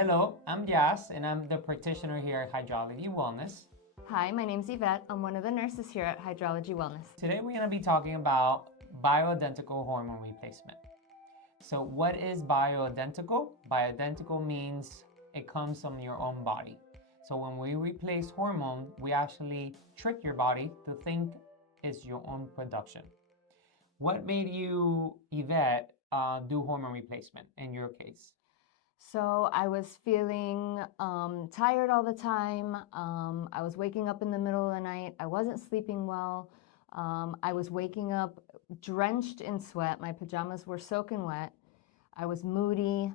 Hello, I'm Jas, and I'm the practitioner here at Hydrology Wellness. Hi, my name's Yvette. I'm one of the nurses here at Hydrology Wellness. Today we're going to be talking about bioidentical hormone replacement. So, what is bioidentical? Bioidentical means it comes from your own body. So, when we replace hormone, we actually trick your body to think it's your own production. What made you, Yvette, do hormone replacement in your case? So I was feeling tired all the time. I was waking up in the middle of the night. I wasn't sleeping well. I was waking up drenched in sweat. My pajamas were soaking wet. I was moody.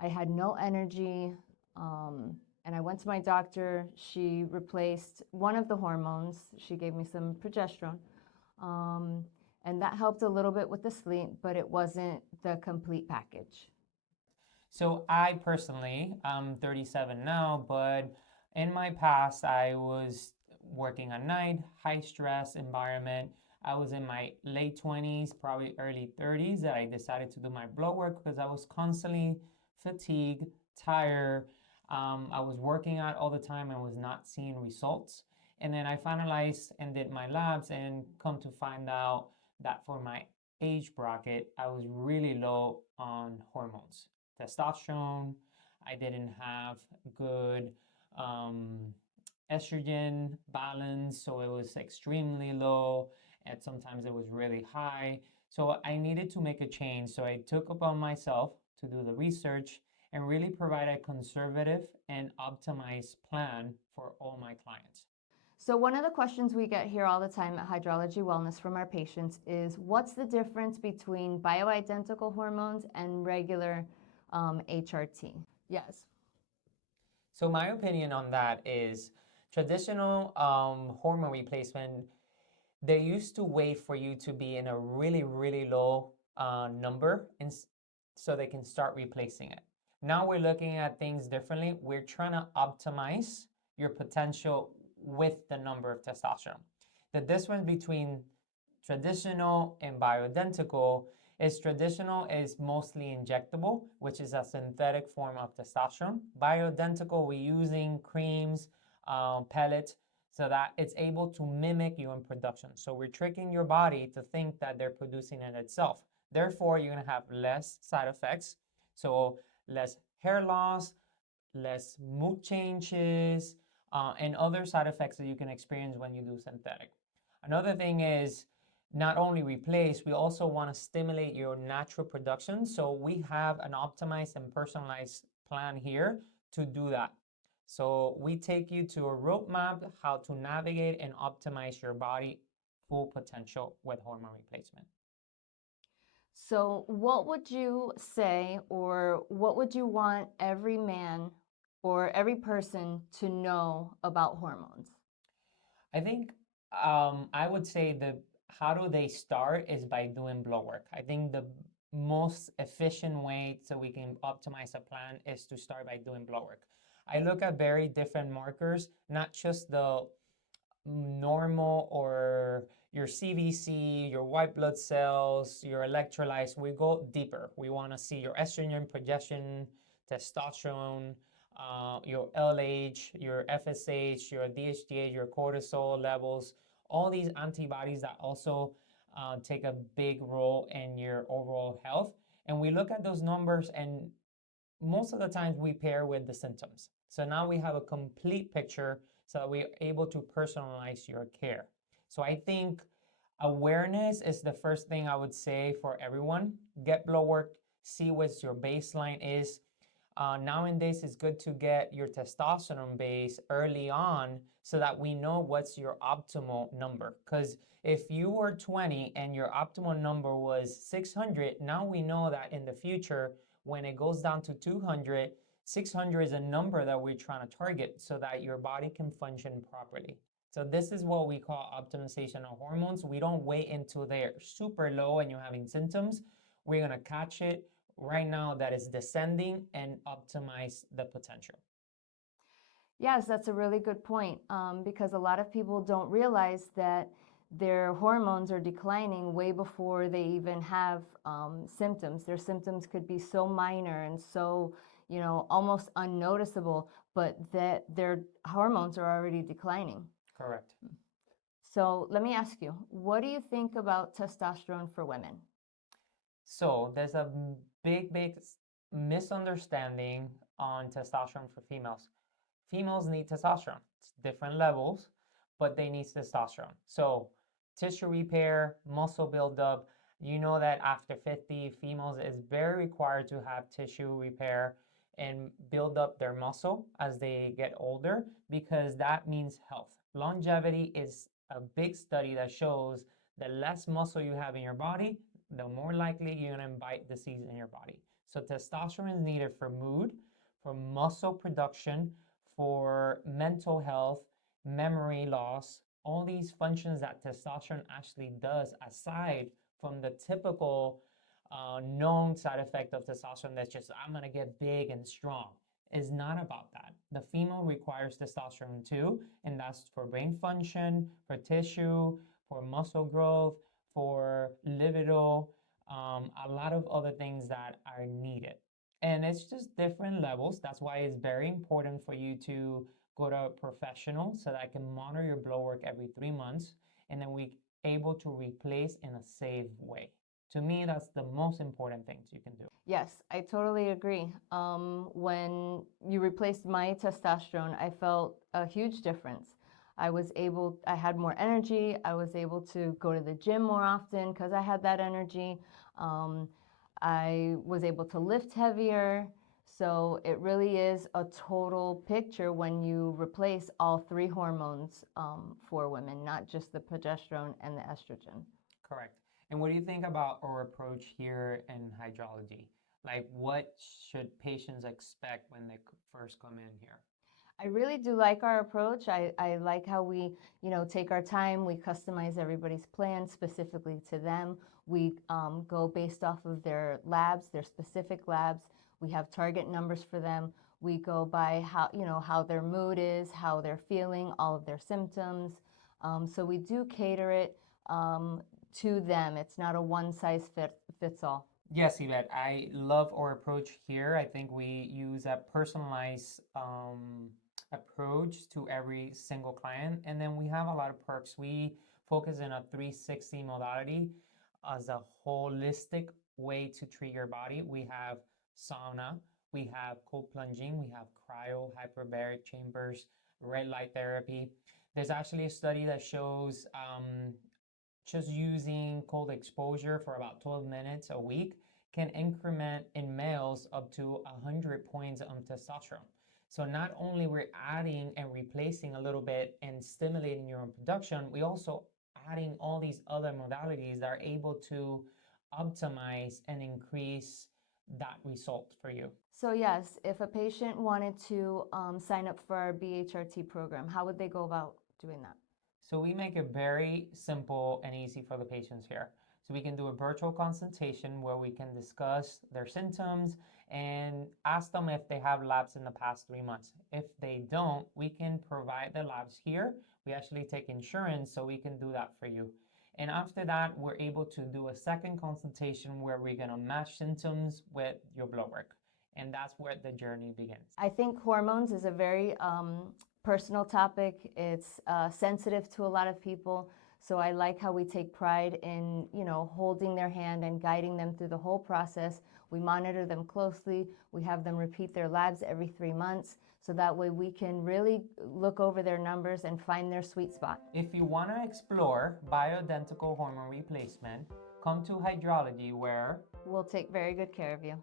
I had no energy. And I went to my doctor. She replaced one of the hormones. She gave me some progesterone. And that helped a little bit with the sleep, but it wasn't the complete package. So I personally, I'm 37 now, but in my past, I was working at night, high stress environment. I was in my late 20s, probably early 30s, that I decided to do my blood work because I was constantly fatigued, tired. I was working out all the time and was not seeing results. And then I finalized and did my labs and come to find out that for my age bracket, I was really low on hormones, testosterone. I didn't have good um, estrogen balance, so it was extremely low, and sometimes it was really high. So I needed to make a change. So I took upon myself to do the research and really provide a conservative and optimized plan for all my clients. So one of the questions we get here all the time at Hydrology Wellness from our patients is, what's the difference between bioidentical hormones and regular HRT? Yes. So my opinion on that is traditional hormone replacement, they used to wait for you to be in a really, really low number so they can start replacing it. Now we're looking at things differently. We're trying to optimize your potential with the number of testosterone. The difference between traditional and bioidentical is traditional is mostly injectable, which is a synthetic form of testosterone. Bioidentical, we're using creams, pellets, so that it's able to mimic your own production. So we're tricking your body to think that they're producing it itself. Therefore, you're gonna have less side effects. So less hair loss, less mood changes, and other side effects that you can experience when you do synthetic. Another thing is not only replace, we also want to stimulate your natural production. So we have an optimized and personalized plan here to do that. So we take you to a roadmap how to navigate and optimize your body full potential with hormone replacement. So what would you say, or what would you want every man or every person to know about hormones? I think I would say the how do they start is by doing blood work. I think the most efficient way so we can optimize a plan is to start by doing blood work. I look at very different markers, not just the normal or your CVC, your white blood cells, your electrolytes. We go deeper. We want to see your estrogen, progesterone, testosterone, your LH, your FSH, your DHT, your cortisol levels, all these antibodies that also take a big role in your overall health. And we look at those numbers, and most of the times we pair with the symptoms. So now we have a complete picture so that we're able to personalize your care. So I think awareness is the first thing I would say for everyone. Get blood work, see what your baseline is. Nowadays, it's good to get your testosterone base early on so that we know what's your optimal number. Because if you were 20 and your optimal number was 600, now we know that in the future, when it goes down to 200, 600 is a number that we're trying to target so that your body can function properly. So this is what we call optimization of hormones. We don't wait until they're super low and you're having symptoms. We're gonna catch it right now that is descending and optimize the potential. Yes, that's a really good point, because a lot of people don't realize that their hormones are declining way before they even have symptoms. Their symptoms could be so minor and so, almost unnoticeable, but that their hormones are already declining. Correct. So let me ask you, what do you think about testosterone for women? So there's a big misunderstanding on testosterone for females. Females need testosterone. It's different levels, but they need testosterone. So tissue repair, muscle buildup. You know that after 50, females is very required to have tissue repair and build up their muscle as they get older because that means health. Longevity is a big study that shows the less muscle you have in your body, the more likely you're going to invite disease in your body. So testosterone is needed for mood, for muscle production, for mental health, memory loss, all these functions that testosterone actually does aside from the typical known side effect of testosterone that's just, I'm going to get big and strong, is not about that. The female requires testosterone too, and that's for brain function, for tissue, for muscle growth, for libido, a lot of other things that are needed. And it's just different levels. That's why it's very important for you to go to a professional so that I can monitor your blood work every 3 months, and then we able to replace in a safe way. To me, that's the most important things you can do. Yes, I totally agree. When you replaced my testosterone, I felt a huge difference. I had more energy. I was able to go to the gym more often because I had that energy. Um, I was able to lift heavier. So it really is a total picture when you replace all three hormones for women, not just the progesterone and the estrogen. Correct. And what do you think about our approach here in hydrology? Like, what should patients expect when they first come in here? I really do like our approach. I like how we, take our time. We customize everybody's plan specifically to them. We go based off of their labs, their specific labs. We have target numbers for them. We go by how their mood is, how they're feeling, all of their symptoms. So we do cater it to them. It's not a one size fits all. Yes, Yvette, I love our approach here. I think we use a personalized approach to every single client. And then we have a lot of perks. We focus in a 360 modality as a holistic way to treat your body. We have sauna, we have cold plunging, we have cryo, hyperbaric chambers, red light therapy. There's actually a study that shows just using cold exposure for about 12 minutes a week can increment in males up to 100 points on testosterone. So not only we're adding and replacing a little bit and stimulating your own production, we also adding all these other modalities that are able to optimize and increase that result for you. So yes, if a patient wanted to sign up for our BHRT program, how would they go about doing that? So we make it very simple and easy for the patients here. So we can do a virtual consultation where we can discuss their symptoms and ask them if they have labs in the past 3 months. If they don't, we can provide the labs here. We actually take insurance, so we can do that for you. And after that, we're able to do a second consultation where we're going to match symptoms with your blood work. And that's where the journey begins. I think hormones is a very personal topic. It's sensitive to a lot of people. So I like how we take pride in, holding their hand and guiding them through the whole process. We monitor them closely. We have them repeat their labs every 3 months. So that way we can really look over their numbers and find their sweet spot. If you want to explore bioidentical hormone replacement, come to Hydrology where we'll take very good care of you.